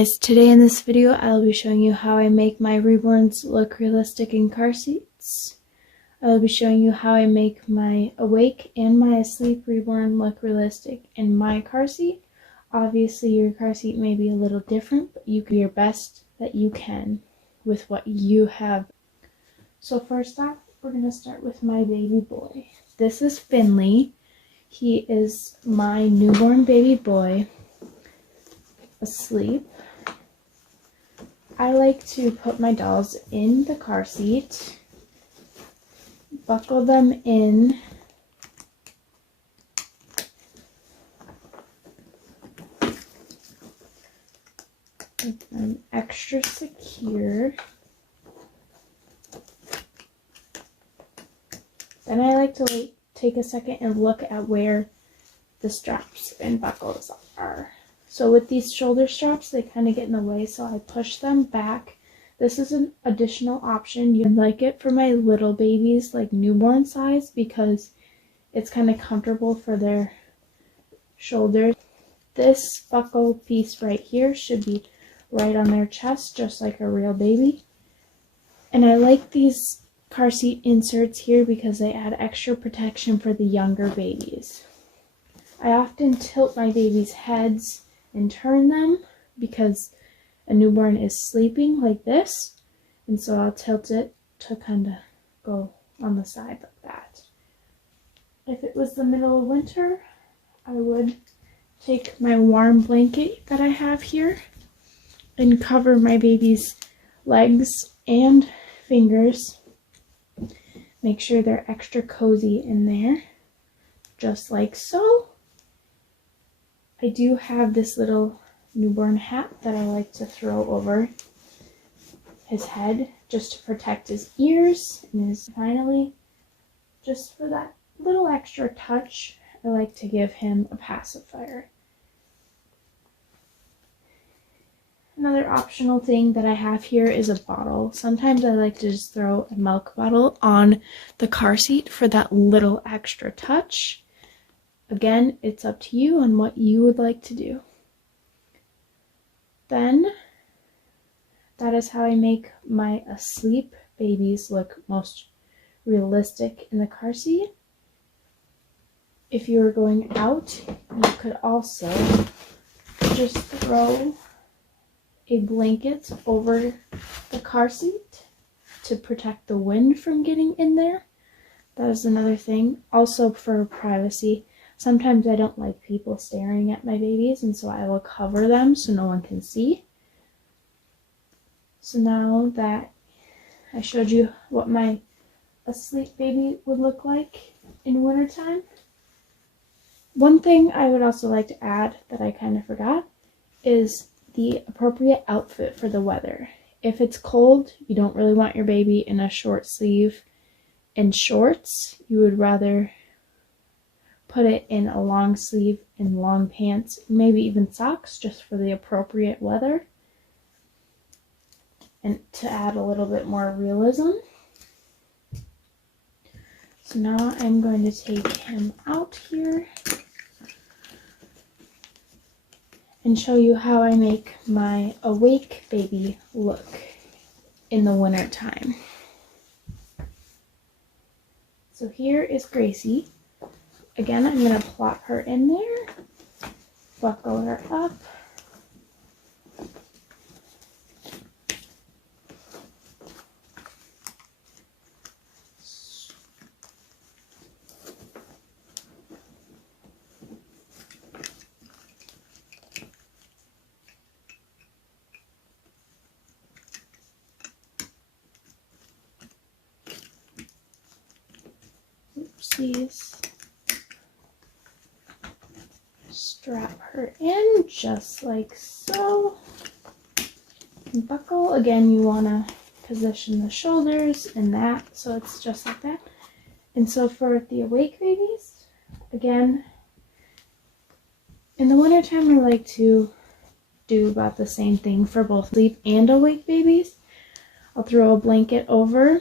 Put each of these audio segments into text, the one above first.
guys, today in this video I'll be showing you how I make my Reborns look realistic in car seats. I'll be showing you how I make my awake and my asleep Reborn look realistic in my car seat. Obviously your car seat may be a little different, but you can do your best that you can with what you have. So first off, we're going to start with my baby boy. This is Finley. He is my newborn baby boy. Asleep. I like to put my dolls in the car seat, buckle them in, make them extra secure. Then I like to take a second and look at where the straps and buckles are. So with these shoulder straps, they kind of get in the way, so I push them back. This is an additional option. You like it for my little babies, like newborn size, because it's kind of comfortable for their shoulders. This buckle piece right here should be right on their chest, just like a real baby. And I like these car seat inserts here because they add extra protection for the younger babies. I often tilt my babies' heads and turn them because a newborn is sleeping like this, and so I'll tilt it to kind of go on the side like that. If it was the middle of winter, I would take my warm blanket that I have here and cover my baby's legs and fingers. Make sure they're extra cozy in there, just like so. I do have this little newborn hat that I like to throw over his head just to protect his ears. And finally, just for that little extra touch, I like to give him a pacifier. Another optional thing that I have here is a bottle. Sometimes I like to just throw a milk bottle on the car seat for that little extra touch. Again, it's up to you on what you would like to do. Then, that is how I make my asleep babies look most realistic in the car seat. If you were going out, you could also just throw a blanket over the car seat to protect the wind from getting in there. That is another thing. Also for privacy. Sometimes I don't like people staring at my babies, and so I will cover them so no one can see. So now that I showed you what my asleep baby would look like in wintertime, one thing I would also like to add that I kind of forgot is the appropriate outfit for the weather. If it's cold, you don't really want your baby in a short sleeve and shorts. You would rather put it in a long sleeve and long pants, maybe even socks, just for the appropriate weather and to add a little bit more realism. So now I'm going to take him out here and show you how I make my awake baby look in the winter time. So here is Gracie. Again, I'm going to plop her in there, buckle her up, oopsies. Strap her in just like so. And buckle. Again, you want to position the shoulders and that, so it's just like that. And so for the awake babies, again, in the wintertime I like to do about the same thing for both sleep and awake babies. I'll throw a blanket over,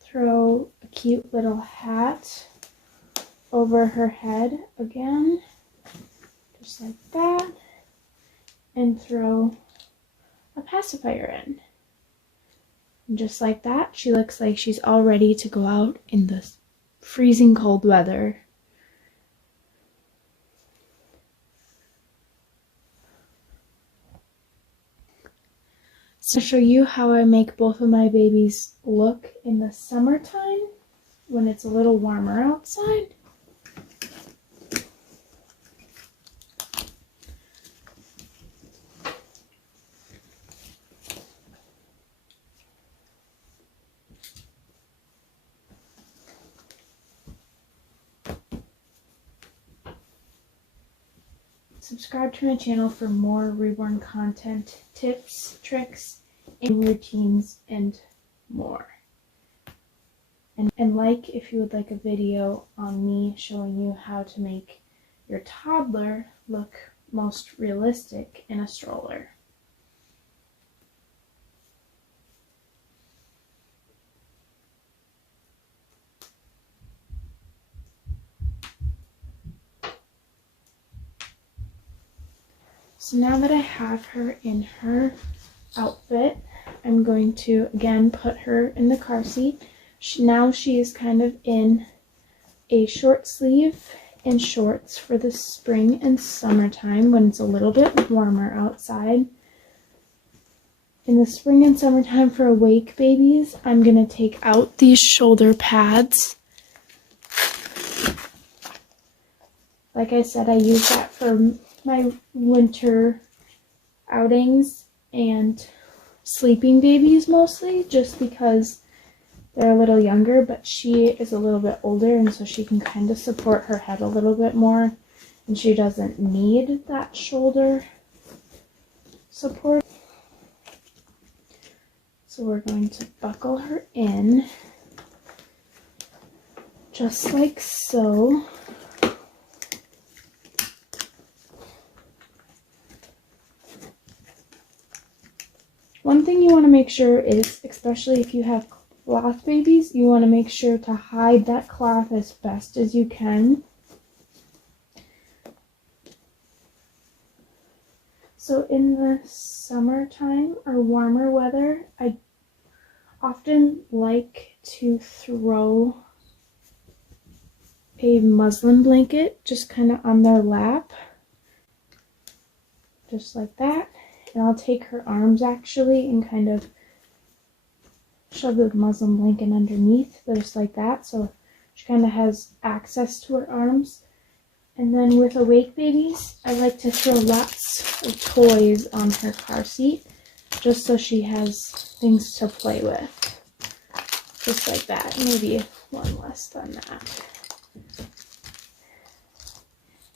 throw a cute little hat over her head again, just like that. and throw a pacifier in. And just like that, she looks like she's all ready to go out in the freezing cold weather. So I'll show you how I make both of my babies look in the summertime when it's a little warmer outside. Subscribe to my channel for more Reborn content, tips, tricks, and routines, and more. And like if you would like a video on me showing you how to make your toddler look most realistic in a stroller. So now that I have her in her outfit, I'm going to again put her in the car seat. Now she is kind of in a short sleeve and shorts for the spring and summertime when it's a little bit warmer outside. In the spring and summertime for awake babies, I'm going to take out these shoulder pads. Like I said, I use that for my winter outings and sleeping babies mostly, just because they're a little younger, but she is a little bit older, and so she can kind of support her head a little bit more, and she doesn't need that shoulder support. So we're going to buckle her in, just like so. One thing you want to make sure is, especially if you have cloth babies, you want to make sure to hide that cloth as best as you can. So in the summertime or warmer weather, I often like to throw a muslin blanket just kind of on their lap, just like that. And I'll take her arms actually and kind of shove the muslin blanket underneath, just like that, so she kind of has access to her arms. And then with awake babies, I like to throw lots of toys on her car seat, just so she has things to play with. Just like that, maybe one less than that.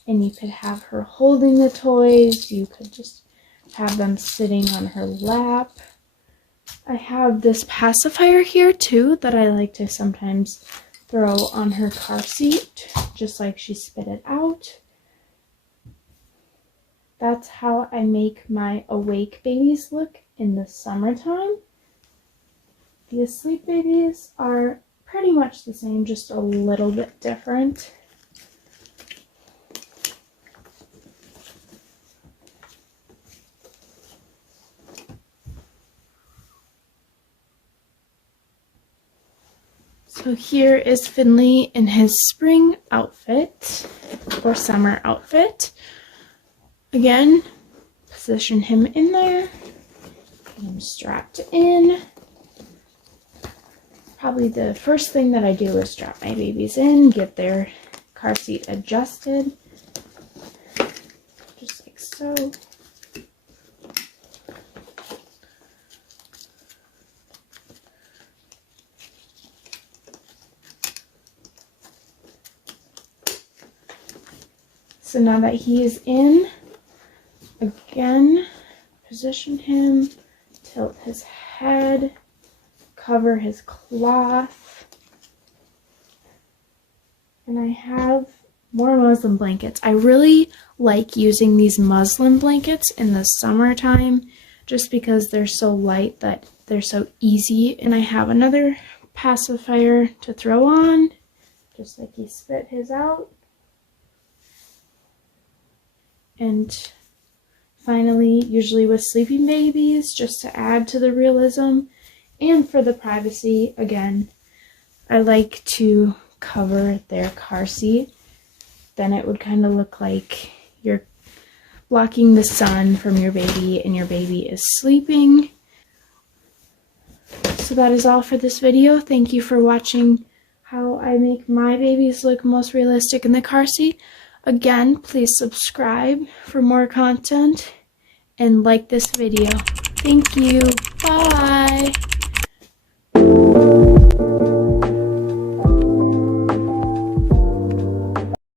And you could have her holding the toys, you could just have them sitting on her lap. I have this pacifier here too that I like to sometimes throw on her car seat, just like she spit it out. That's how I make my awake babies look in the summertime. The asleep babies are pretty much the same, just a little bit different. So here is Finley in his spring outfit or summer outfit. Again, position him in there, get him strapped in. Probably the first thing that I do is strap my babies in, get their car seat adjusted, just like so. So now that he is in, again, position him, tilt his head, cover his cloth, and I have more muslin blankets. I really like using these muslin blankets in the summertime just because they're so light that they're so easy. And I have another pacifier to throw on, just like he spit his out. And finally, usually with sleeping babies, just to add to the realism and for the privacy, again, I like to cover their car seat. Then it would kind of look like you're blocking the sun from your baby and your baby is sleeping. So that is all for this video. Thank you for watching how I make my babies look most realistic in the car seat. Again, please subscribe for more content and like this video. Thank you. Bye.